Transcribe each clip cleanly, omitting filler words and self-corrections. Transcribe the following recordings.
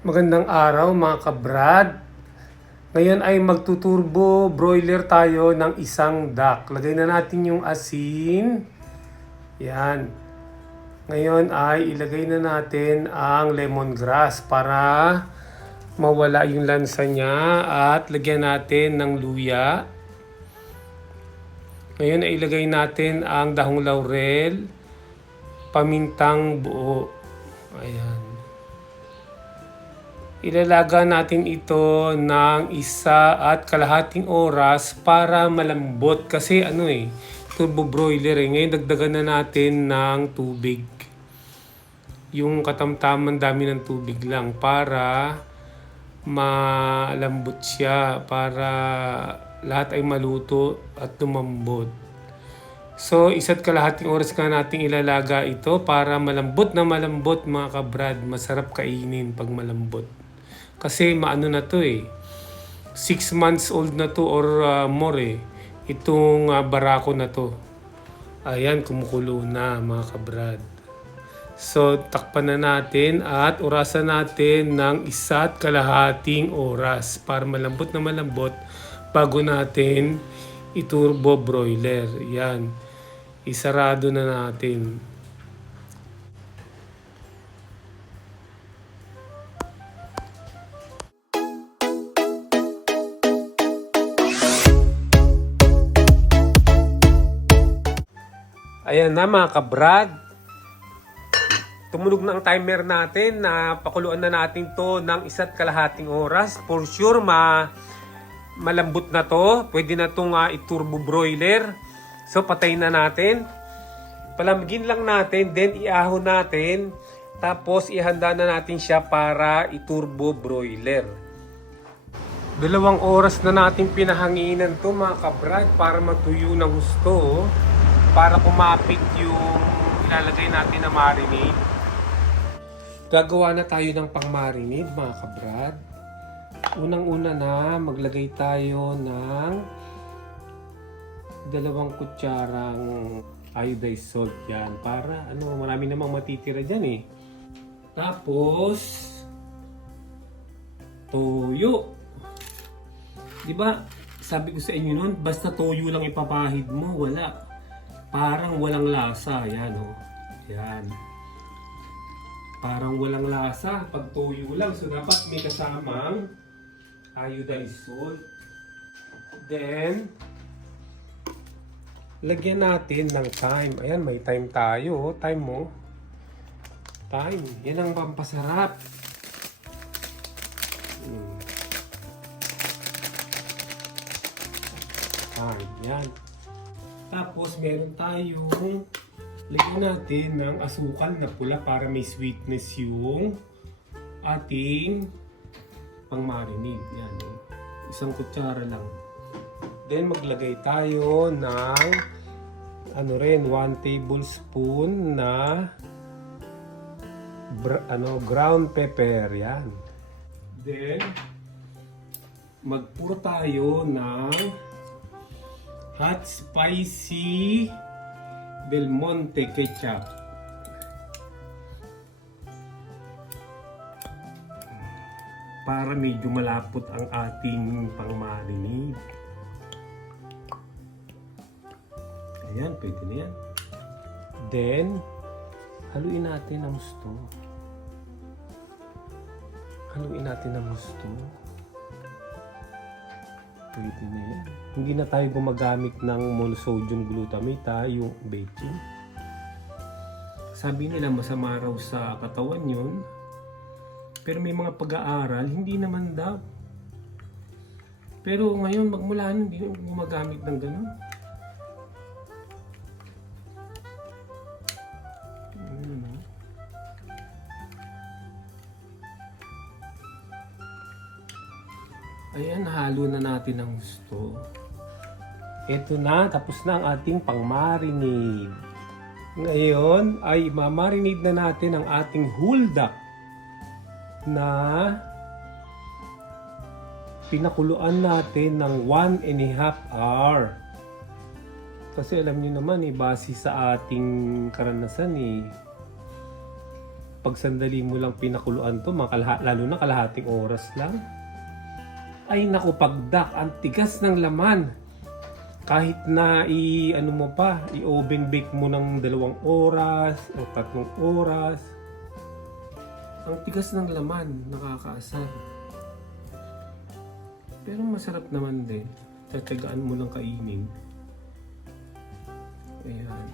Magandang araw mga kabrad. Ngayon ay magtuturbo broiler tayo ng isang duck. Lagay na natin yung asin. Yan. Ngayon ay ilagay na natin ang lemongrass para mawala yung lansa niya at lagyan natin ng luya. Ngayon ay ilagay natin ang dahong laurel, pamintang buo. Ayan. Ilalaga natin ito ng 1.5 oras para malambot kasi turbo broiler Ngayon dagdagan na natin ng tubig. Yung katamtaman dami ng tubig lang para malambot siya, para lahat ay maluto at lumambot. So 1.5 oras ka natin ilalaga ito para malambot na malambot mga kabrad. Masarap kainin pag malambot. Kasi maano na to 6 months old na to or more itong barako na to. Ayan, kumukulo na mga kabrad. So takpan na natin at orasan natin ng 1.5 oras para malambot na malambot bago natin iturbo broiler. Yan, isarado na natin. Ayan na mga kabrad. Tumunog na ang timer natin na pakuluan na natin to ng 1.5 oras. For sure malambot na to. Pwede na itong iturbo broiler. So patayin na natin. Palamigin lang natin, then iahon natin. Tapos ihanda na natin siya para iturbo broiler. 2 oras na natin pinahanginan to mga kabrad para matuyo ng gusto. Para kumapit yung ilalagay natin na marinade. Gagawa na tayo ng pang-marinade mga kabrad. Unang-una na maglagay tayo ng 2 kutsarang iodized salt yan. Para marami namang matitira dyan Tapos toyo. Diba? Sabi ko sa inyo nun, basta toyo lang ipapahid mo, wala. Parang walang lasa. Yan Yan. Parang walang lasa pag toyo lang. So dapat may kasamang iodized salt. Then lagyan natin ng thyme. Ayan, may thyme tayo. Thyme mo. Thyme. Yan ang pampasarap. Thyme. Yan. Tapos meron tayong lagyan natin ng asukal na pula para may sweetness yung ating pang-marinade. Yan 1 kutsara lang. Then maglagay tayo ng 1 tablespoon na ground pepper. Yan. Then magpuro tayo ng hot spicy Del Monte ketchup. Para medyo malapot ang ating pang-marinade. Ayan, pwede na yan. Then, haluin natin ang gusto. Haluin natin ang gusto. Pwede na yan. Hindi na tayo gumagamit ng monosodium glutamate, yung baking. Sabi nila masama raw sa katawan yun. Pero may mga pag-aaral, hindi naman daw. Pero ngayon, magmula nun, hindi na gumagamit ng ganun. Ayan, halo na natin ang gusto. Ito na, tapos na ang ating pang-marinade. Ngayon ay mamarinade na natin ang ating whole duck na pinakuluan natin ng 1.5 hour. Kasi alam niyo naman base sa ating karanasan pag sandali mo lang pinakuluan to, lalo na kalahating oras lang. Ay naku, pagdak, ang tigas ng laman. Kahit na ano mo pa, i-oven bake mo ng 2 oras o 3 oras. Ang tigas ng laman, nakakaasar. Pero masarap naman din. Tatagaan mo lang kainin. Ayan.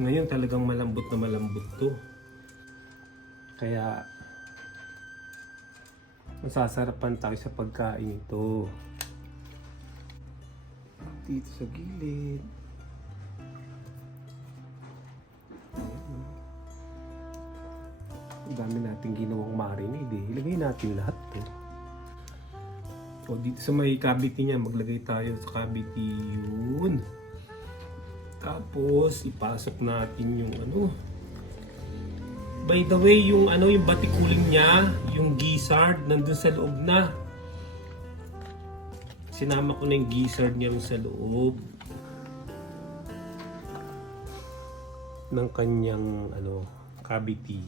Ngayon talagang malambot na malambot to. Kaya masasarapan tayo sa pagkain ito. Dito sa gilid. Ang dami natin ginawang marinade eh. Ilagay natin lahat to. O dito sa may cavity niya, maglagay tayo sa cavity yun. Tapos ipasok natin yung ano. By the way, yung yung batikuling niya, yung gizzard nandun sa loob na. Sinama ko na yung gizzard niya sa loob ng kanyang cavity.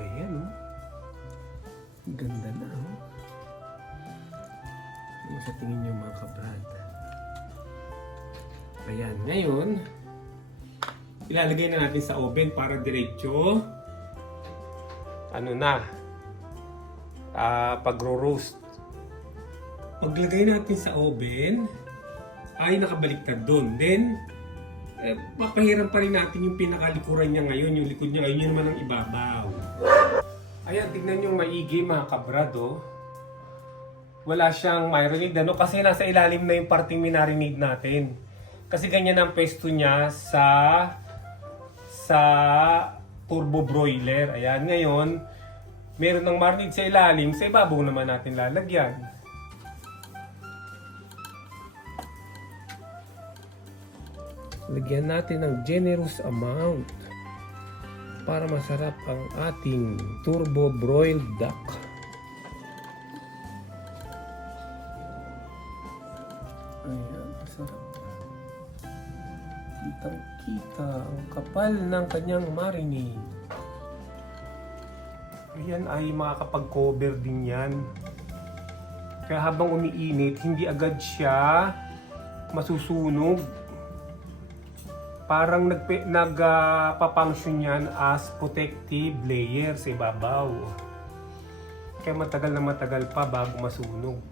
Ayan, oh. Ganda na, oh. Ano sa tingin niyo mga kabrad? Ayan, ngayon ilalagay na natin sa oven para diretso pagro-roast. Paglagay natin sa oven ay nakabaliktad doon. Then papahiram pa rin natin yung pinakalikuran niya ngayon, yung likod niya ngayon, yun naman ang ibabaw. Ayan, tignan nyo maigi mga kabrado. Wala siyang marinade kasi nasa ilalim na yung parting minarinade natin. Kasi ganyan ang pesto niya sa turbo broiler. Ayan, ngayon meron ng marinade sa ilalim, sa ibabaw naman natin lalagyan. Lagyan natin ng generous amount para masarap ang ating turbo broiled duck. Ayan, masarap. Kitang-kita ang kapal ng kanyang marinade. Ayan ay makakapag-cover din yan. Kaya habang umiinit, hindi agad siya masusunog. Parang nagpa-function yan as protective layer sa ibabaw. Kaya matagal na matagal pa bago masunog.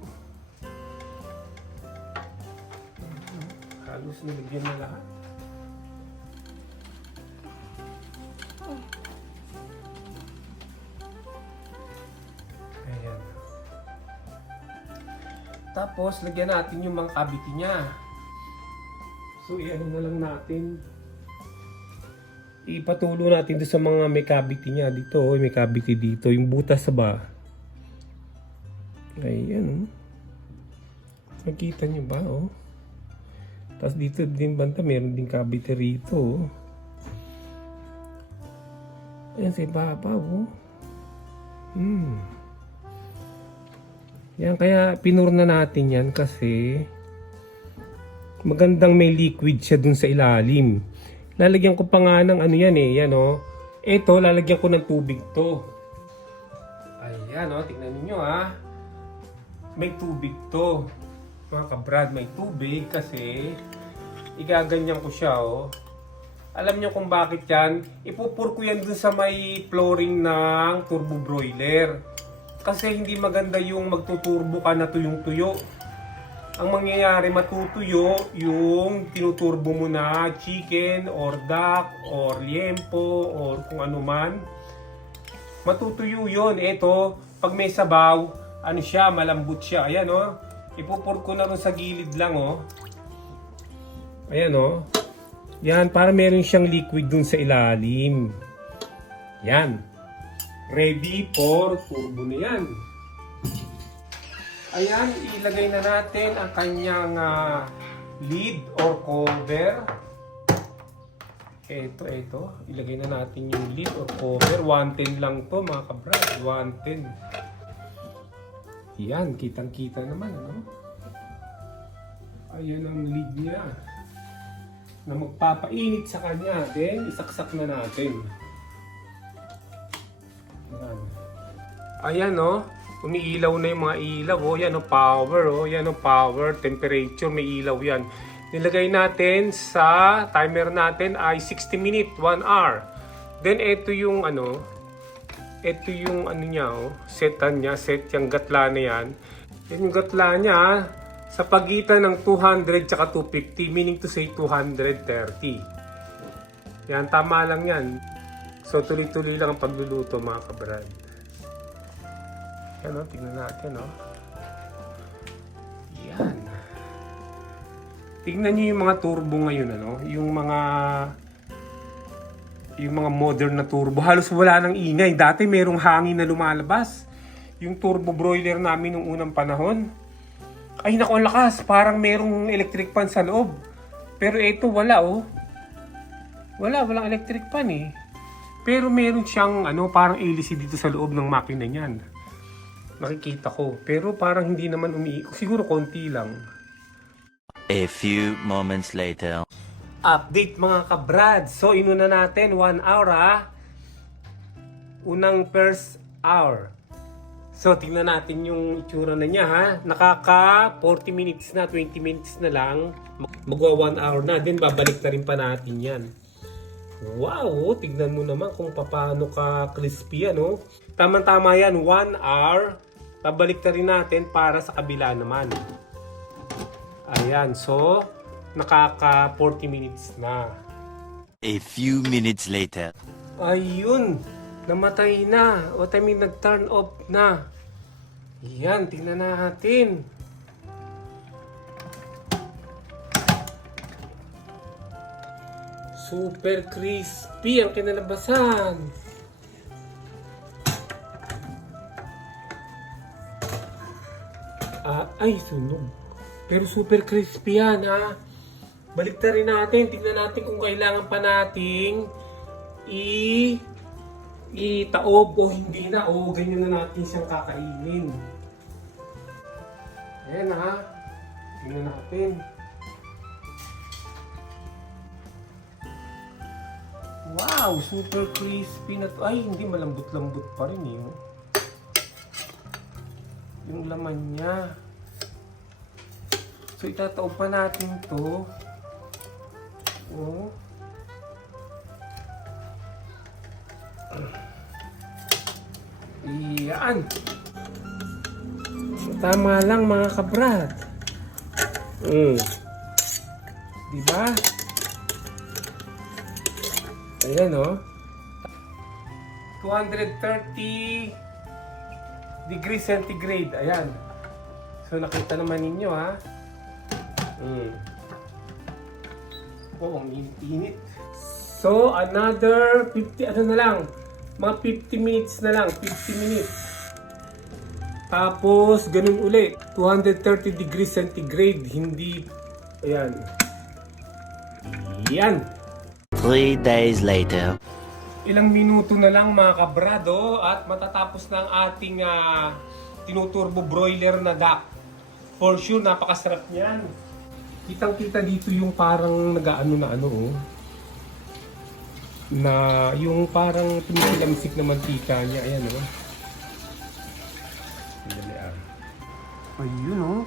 Halos nilagyan na lahat. Ayan. Tapos lagyan natin yung mga cavity niya. So, i-ano na lang natin. Ipatulo natin doon sa mga may cavity niya. Dito, may cavity dito. Yung butas ba? Ayan, oh. Nakita niyo ba, oh? Tapos dito din banda, meron din cavity rito, oh. Ayan, sa ibabaw, oh. Yan, kaya pinurna natin yan kasi magandang may liquid siya dun sa ilalim. Lalagyan ko pa nga ng yan Ito, lalagyan ko ng tubig to. Ayan, tingnan niyo may tubig to. Mga kabrad, may tubig kasi igaganyan ko siya, Alam niyo kung bakit yan? Ipupur ko yan dun sa may flooring ng turbo broiler. Kasi hindi maganda yung magtuturbo ka na tuyong-tuyo. Ang mangyayari, matutuyo yung tinuturbo mo na chicken or duck or liempo or kung ano man. Matutuyo yun. Ito, pag may sabaw, malambot siya. Ayan, ipupur ko na rin sa gilid lang, Ayan, Yan, para meron siyang liquid dun sa ilalim. Yan. Ready for turbo na yan. Ayan, ilagay na natin ang kanyang lid or cover. Ito. Ilagay na natin yung lid or cover. 110 lang to mga kabrad. 110. Yan, kitang-kita naman, ano? Ayan ang lid niya. Na magpapainit sa kanya. Then, isaksak na natin. Yan. Ayan, oh. Umiilaw na yung mga ilaw. Oh, yan, oh, power. Oh, yan, oh, power. Temperature, may ilaw yan. Nilagay natin sa timer natin ay 60 minutes, 1 hour. Then, ito yung ano niya, oh. Setan niya, set yung gatla na yan. Yung gatla niya, sa pagitan ng 200 tsaka 250, meaning to say 230. Yan, tama lang yan. So, tuloy-tuloy lang ang pagluluto, mga kabrad. Yan, oh, tingnan natin, oh. Yan. Tingnan niyo yung mga turbo ngayon, ano? Yung mga modern na turbo. Halos wala nang ingay. Dati merong hangin na lumalabas. Yung turbo broiler namin nung unang panahon. Ay, naku, ang lakas. Parang merong electric fan sa loob. Pero ito, wala, oh. Walang electric fan, eh. Pero meron siyang, parang hélice dito sa loob ng makina niyan. Nakikita ko. Pero parang hindi naman siguro konti lang. A few moments later. Update mga kabrad. So, inuna natin 1 hour, ha. Unang first hour. So, tingnan natin yung itsura na niya, ha. Nakaka 40 minutes na, 20 minutes na lang. Magwa 1 hour na. Then, babalik na rin pa natin yan. Wow! Tignan mo naman kung paano ka crispy, ano. Tama-tama yan, 1 hour. Babalik na rin natin para sa kabila naman. Ayan, so nakaka 40 minutes na. A few minutes later. Ayun, namatay na. What I mean, nag-turn off na. Yan, tingnan natin. Super crispy ang kinalabasan. Ay, sunog. Pero super crispy yan, ha. Baliktarin natin. Tignan natin kung kailangan pa nating itaob o hindi na. O ganyan na natin siyang kakainin. Ayan, ha. Tignan natin. Wow, super crispy na to. Ay, hindi, malambot-lambot pa rin, eh. Yung laman niya. So, itataob pa natin to. Oh. Iyan. Tama lang mga kabrad. Diba? Ayan, oh. 230 degrees centigrade. Ayan. So, nakita naman ninyo, ha? Oh, ang init-init. So, another 50, na lang. Mga 50 minutes na lang. 50 minutes. Tapos, ganun ulit. 230 degrees centigrade. Hindi, ayan. Yan. 3 days later. Ilang minuto na lang mga kabrado at matatapos na ang ating tinuturbo broiler na duck. For sure, napakasarap niyan. Kitang-kita dito yung parang nag-aano na oh. Na yung parang tumilamsik na mantika niya. Ayan, oh. Ayun, oh.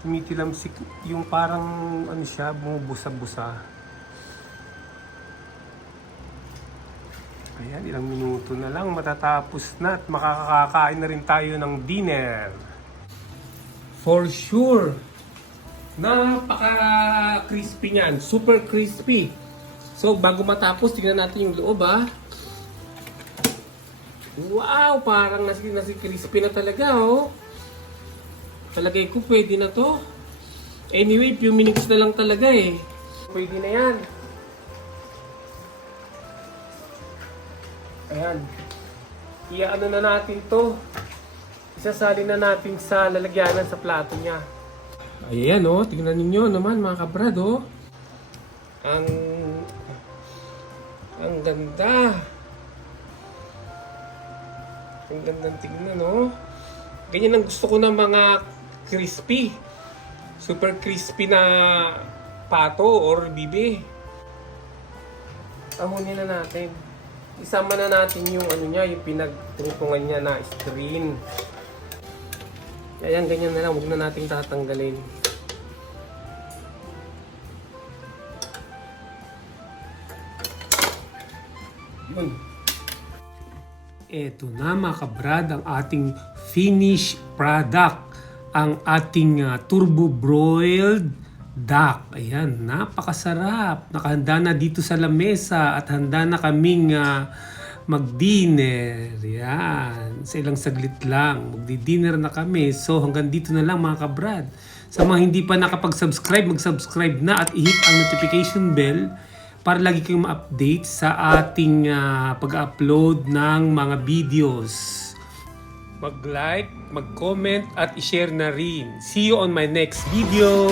Tumitilamsik yung parang siya, bumubusa-busa. Ayan, ilang minuto na lang matatapos na at makakakain na rin tayo ng dinner. For sure, napaka-crispy niyan. Super crispy. So, bago matapos, tingnan natin yung loob, ha. Wow, parang nasi-crispy na talaga, oh. Talagay ko, pwede na to. Anyway, few minutes na lang talaga, eh. Pwede na yan. Ayan. Iaano na natin to. Isasali na natin sa lalagyanan sa plato niya. Ayan, oh. Tingnan ninyo naman, mga kabrad, oh. Ang Ang ganda. Ang gandang tignan, no? Ganyan ang gusto ko ng mga crispy. Super crispy na pato or bibe. Amunin na natin. Isama na natin yung ano niya, yung pinagtungtungan niya na screen. Ayan, ganyan na lang. Huwag na natin tatanggalin. Yun. Eto na mga kabrad ang ating finished product. Ang ating turbo broiled duck. Ayan, napakasarap. Nakahanda na dito sa lamesa at handa na kaming mag-dinner. Yan. Sa ilang saglit lang. Magdi-dinner na kami. So hanggang dito na lang mga kabrad. Sa mga hindi pa nakapag-subscribe, mag-subscribe na at i-hit ang notification bell para lagi kayong ma-update sa ating pag-upload ng mga videos. Mag-like, mag-comment at i-share na rin. See you on my next video!